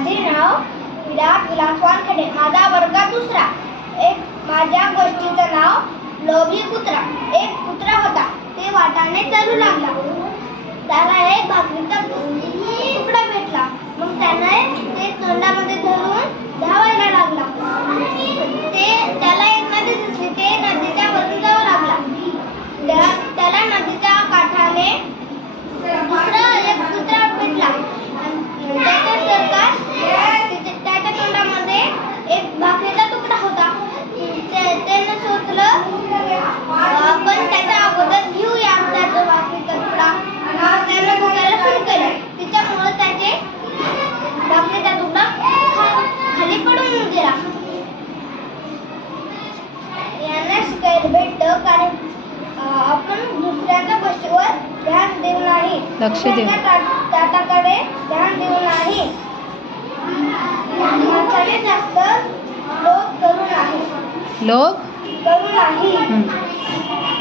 माझे नाव विलास वानखेडे. माझा वर्ग दुसरा. माझ्या गोष्टीचं नाव लोभी कुत्रा. एक कुत्रा होता. ते वाटाने चालू लागला. त्याला एक भाकरीचा तुकडा भेटला. मग त्याने ते तोंडामध्ये धरून धावायला लागला. त्याला एक नदी दिसली. ते नदीच्या वरून जाऊ लागला. त्याला नदीच्या काठाने दुसरा एक कुत्रा भेटला. त्याच्या सरकार त्याच्या तोंडामध्ये एक भाकरीचा तुकडा होता. त्याने सोचलं आपण त्याच्या अगोदर घेऊया त्याचा भाकरीचा तुकडा. त्याने भुकायला सुरू केलं. त्याच्यामुळे त्याचे भाकरीचा तुकडा खाली पडून गेला. यांना शिकायला भेटतं कारण आपण दुसऱ्याच्या गोष्टीवर ध्यान देऊ नाही, लक्ष देऊ, त्याच्याकडे ध्यान देऊ नाही. माणसाने जास्त लोभ करू नाही.